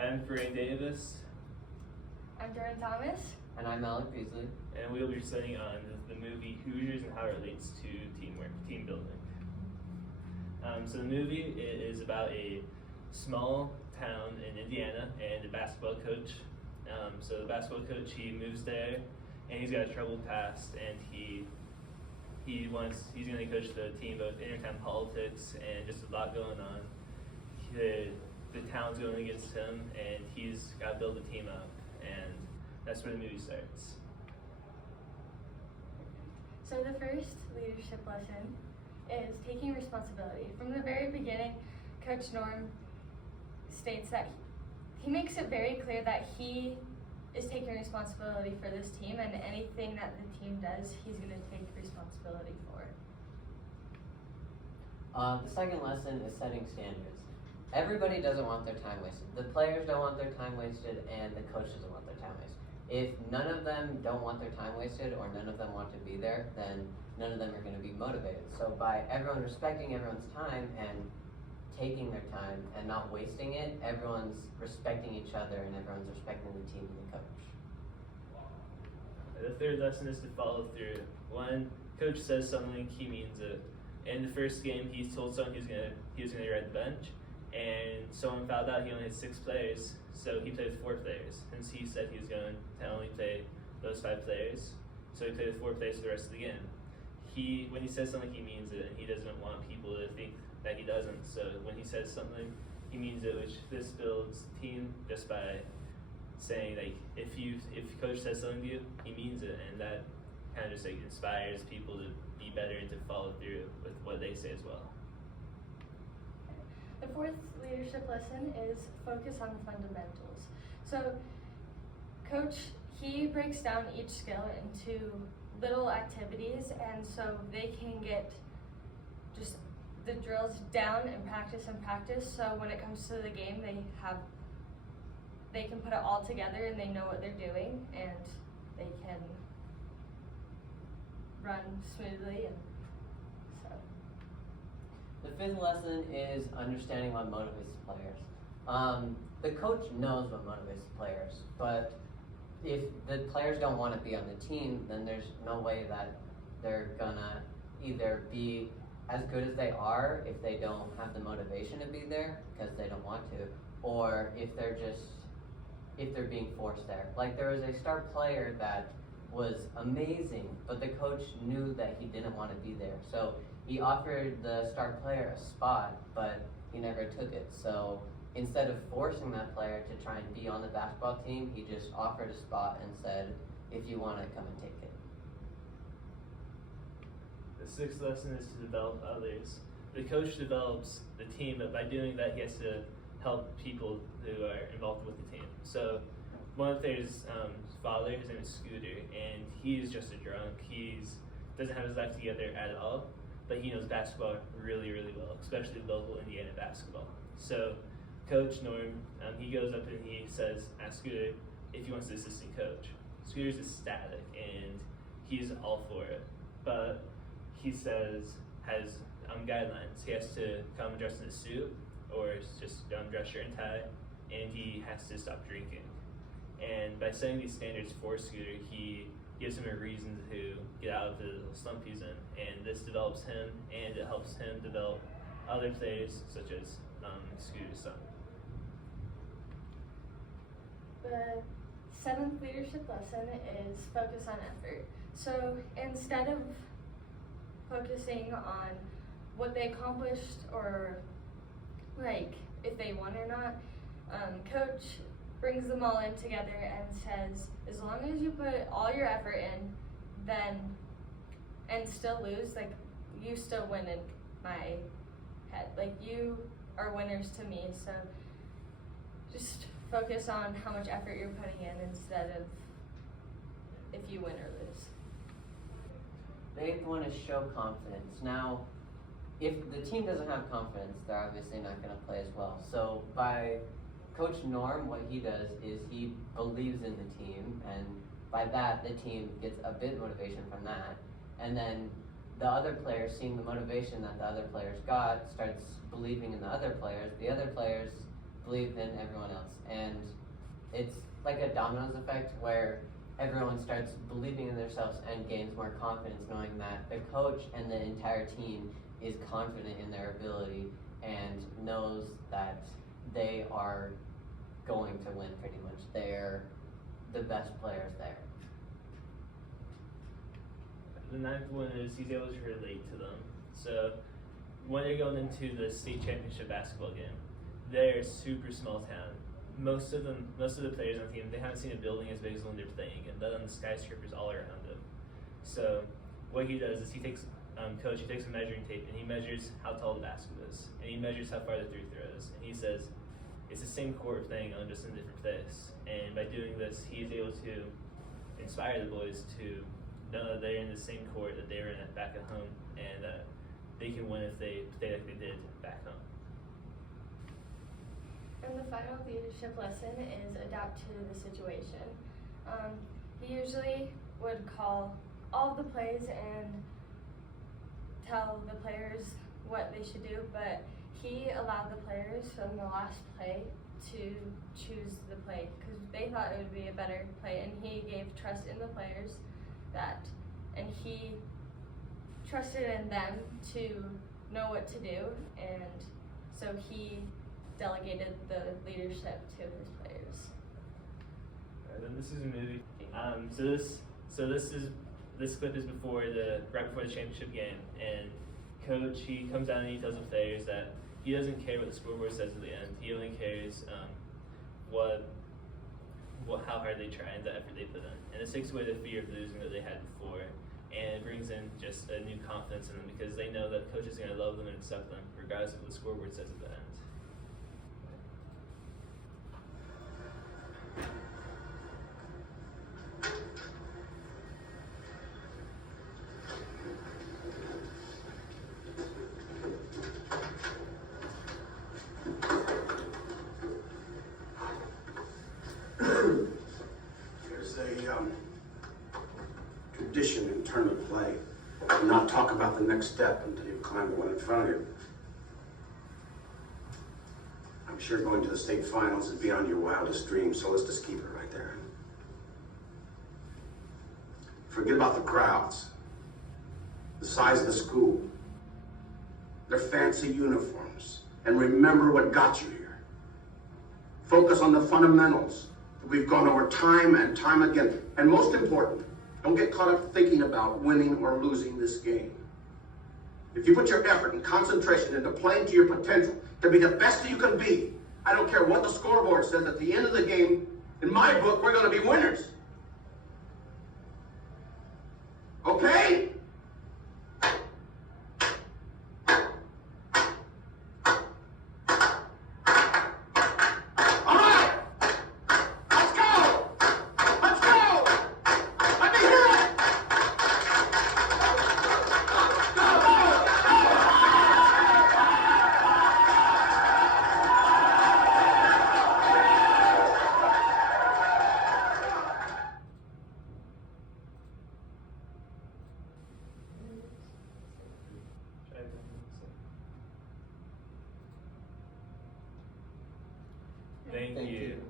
I'm Brian Davis, I'm Jordan Thomas. And I'm Alec Beasley. and we'll be studying on the movie Hoosiers and how it relates to teamwork, team building. So the movie is about a small town in Indiana and a basketball coach. So the basketball coach, he moves there, and he's got a troubled past, and he's going to coach the team both intertown politics and just a lot going on. The town's going against him, and he's got to build the team up, and that's where the movie starts. So the first leadership lesson is taking responsibility. From the very beginning, Coach Norm states that he makes it very clear that he is taking responsibility for this team, and anything that the team does, he's going to take responsibility for. The second lesson is setting standards. Everybody doesn't want their time wasted. The players don't want their time wasted, and the coach doesn't want their time wasted. If none of them don't want their time wasted, or none of them want to be there, then none of them are going to be motivated. So by everyone respecting everyone's time and taking their time and not wasting it, everyone's respecting each other and everyone's respecting the team and the coach. The third lesson is to follow through. When coach says something, he means it. In the first game, he told someone he was gonna ride the bench, and someone found out he only had 6 players, so he played with 4 players. Since he said he was going to only play those 5 players, so he played with 4 players for the rest of the game. When he says something, he means it, and he doesn't want people to think that he doesn't. So when he says something, he means it, which this builds team just by saying like if coach says something to you, he means it, and that kind of just like inspires people to be better and to follow through with what they say as well. The fourth leadership lesson is focus on the fundamentals. So Coach, he breaks down each skill into little activities, and so they can get just the drills down and practice, so when it comes to the game, they can put it all together and they know what they're doing, and they can run smoothly. And so The fifth lesson is understanding what motivates the players. The coach knows what motivates the players, but if the players don't want to be on the team, then there's no way that they're gonna either be as good as they are if they don't have the motivation to be there because they don't want to, or if they're being forced there. Like there was a star player that was amazing, but the coach knew that he didn't want to be there. So he offered the star player a spot, but he never took it. So instead of forcing that player to try and be on the basketball team, he just offered a spot and said, if you want it, come and take it. The sixth lesson is to develop others. The coach develops the team, but by doing that, he has to help people who are involved with the team. So one of the players' father, his name is Scooter, and he's just a drunk. He doesn't have his life together at all, but he knows basketball really, really well, especially local Indiana basketball. So Coach Norm, he goes up and he says, ask Scooter if he wants the assistant coach. Scooter's ecstatic and he's all for it, but he says has guidelines. He has to come dressed in a suit or just dress shirt and tie, and he has to stop drinking. And by setting these standards for Scooter, he gives him a reason to get out of the slump he's in, and this develops him, and it helps him develop other players such as Scooter's son. the seventh leadership lesson is focus on effort. So instead of focusing on what they accomplished or like if they won or not, Coach brings them all in together and says, as long as you put all your effort in, then and still lose, like you still win in my head. Like you are winners to me. So just focus on how much effort you're putting in instead of if you win or lose. The eighth one is show confidence. Now, if the team doesn't have confidence, they're obviously not going to play as well. So by Coach Norm, what he does is he believes in the team, and by that, the team gets a bit of motivation from that. And then the other players, seeing the motivation that the other players got, starts believing in the other players believe in everyone else. And it's like a dominoes effect where everyone starts believing in themselves and gains more confidence knowing that the coach and the entire team is confident in their ability and knows that they are going to win pretty much. They're the best players there. The ninth one is he's able to relate to them. So when they're going into the state championship basketball game, they're a super small town. Most of the players on the team, they haven't seen a building as big as the one they're playing in, let alone the skyscrapers all around them. So what he does is he takes a measuring tape and he measures how tall the basket is, and he measures how far the three throw is, and he says it's the same court thing on just in a different place. And by doing this, he's able to inspire the boys to know that they're in the same court that they were in back at home, and they can win if they play like they did back home. And the final leadership lesson is adapt to the situation. He usually would call all the plays and tell the players what they should do, but he allowed the players from the last play to choose the play because they thought it would be a better play, and he gave trust in the players and he trusted in them to know what to do, and so he delegated the leadership to his players. Then this is a movie. This clip is right before the championship game, and coach, he comes down and he tells the players that he doesn't care what the scoreboard says at the end. He only cares how hard they try and the effort they put in. And it takes away the fear of losing that they had before, and it brings in just a new confidence in them because they know that coach is going to love them and accept them regardless of what the scoreboard says at the end. There's a tradition in tournament play to not talk about the next step until you climb the one in front of you. I'm sure going to the state finals is beyond your wildest dreams, so let's just keep it right there. Forget about the crowds, the size of the school, their fancy uniforms, and remember what got you here. Focus on the fundamentals that we've gone over time and time again. And most important, don't get caught up thinking about winning or losing this game. If you put your effort and concentration into playing to your potential, to be the best that you can be, I don't care what the scoreboard says, at the end of the game, in my book, we're going to be winners. Okay? Thank you.